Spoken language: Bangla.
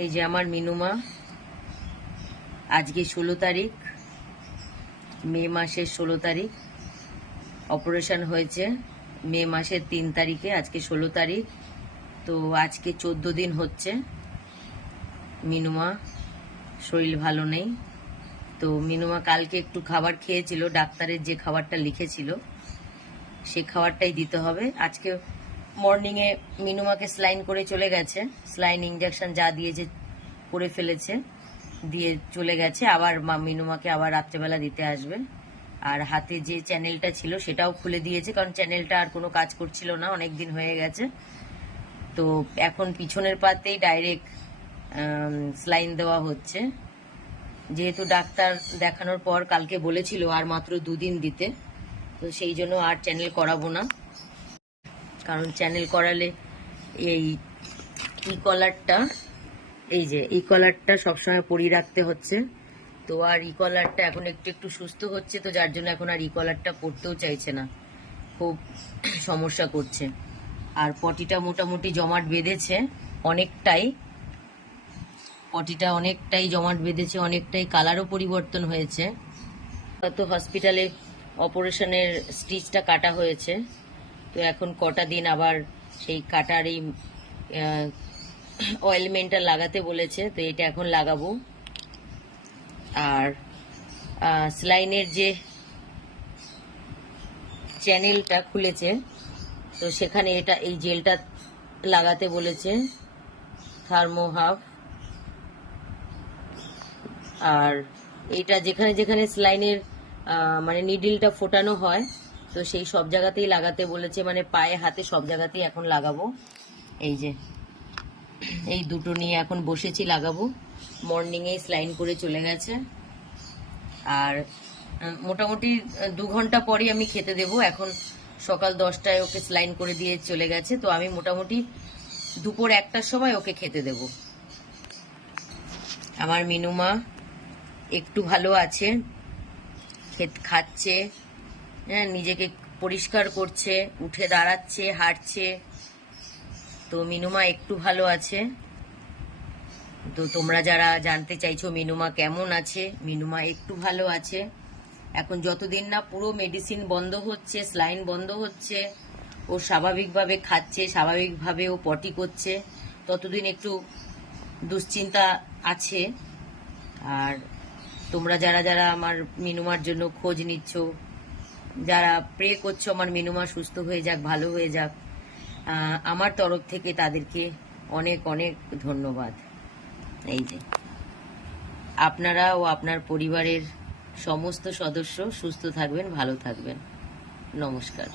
এই যে আমার মিনুমা, আজকে 16 তারিখ, মে মাসের 16 তারিখ। অপারেশন হয়েছে মে মাসের 3 তারিখে, আজকে 16 তারিখ। তো আজকে 14 দিন হচ্ছে। মিনুমা শরীর ভালো নেই। তো মিনুমা কালকে একটু খাবার খেয়েছিল, ডাক্তারের যে খাবারটা লিখেছিল সেই খাবারটাই দিতে হবে। আজকে মর্নিংয়ে মিনুমাকে স্লাইন করে চলে গেছে, স্লাইন ইঞ্জেকশন যা দিয়েছে করে ফেলেছে, দিয়ে চলে গেছে। আবার মিনুমাকে আবার রাত্রেবেলা দিতে আসবে। আর হাতে যে চ্যানেলটা ছিল সেটাও খুলে দিয়েছে, কারণ চ্যানেলটা আর কোনো কাজ করছিল না, অনেক দিন হয়ে গেছে। তো এখন পিছনের পাতেই ডাইরেক্ট স্লাইন দেওয়া হচ্ছে। যেহেতু ডাক্তার দেখানোর পর কালকে বলেছিল আর মাত্র 2 দিন দিতে, তো সেই জন্য আর চ্যানেল করাবো না। কারণ চ্যানেল করালে এই কলারটা, এই যে কলারটা সবসময় পরিয়ে রাখতে হচ্ছে। তো আর কলারটা এখন একটু একটু সুস্থ হচ্ছে, তো যার জন্য এখন আর কলারটা পরতেও চাইছে না, খুব সমস্যা করছে। আর পটিটা মোটামুটি জমাট বেঁধেছে অনেকটাই, পটিটা অনেকটাই জমাট বেঁধেছে, অনেকটাই কালারও পরিবর্তন হয়েছে। তো হসপিটালে অপারেশনের স্টিচটা কাটা হয়েছে। তো এখন কটা দিন আবার সেই কাটার এই অয়েলমেন্টটা লাগাতে বলেছে, তো এটা এখন লাগাবো। আর স্লাইনের যে চ্যানেলটা খুলেছে, তো সেখানে এই জেলটা লাগাতে বলেছে, থার্মোহাফ। আর এটা যেখানে যেখানে স্লাইনের মানে নিডলটা ফোটানো হয়, তো সেই সব জায়গাতেই লাগাতে বলেছে, মানে পায়ে হাতে সব জায়গাতেই এখন লাগাবো। এই যে এই দুটো নিয়ে এখন বসেছি, লাগাবো। মর্নিংয়ে স্লাইন করে চলে গেছে। আর মোটামুটি 2 ঘন্টা পরই আমি খেতে দেব। এখন সকাল 10টায় ওকে স্লাইন করে দিয়ে চলে গেছে, তো আমি মোটামুটি দুপুর 1টার সময় ওকে খেতে দেব। আমার মিনুমা একটু ভালো আছে, খাচ্ছে, হ্যাঁ, নিজেকে পরিষ্কার করছে, উঠে দাঁড়াচ্ছে, হাঁটছে। তো মিনুমা একটু ভালো আছে। তো তোমরা যারা জানতে চাইছো মিনুমা কেমন আছে, মিনুমা একটু ভালো আছে। এখন যতদিন না পুরো মেডিসিন বন্ধ হচ্ছে, স্লাইন বন্ধ হচ্ছে, ও স্বাভাবিকভাবে খাচ্ছে, স্বাভাবিকভাবে ও পটি করছে, ততদিন একটু দুশ্চিন্তা আছে। আর তোমরা যারা যারা আমার মিনুমার জন্য খোঁজ নিচ্ছ, যারা প্রে করছো আমার মিনুমা সুস্থ হয়ে যাক, ভালো হয়ে যাক, আমার তরফ থেকে তাদেরকে অনেক অনেক ধন্যবাদ। এই যে আপনারা ও আপনার পরিবারের সমস্ত সদস্য সুস্থ থাকবেন, ভালো থাকবেন। নমস্কার।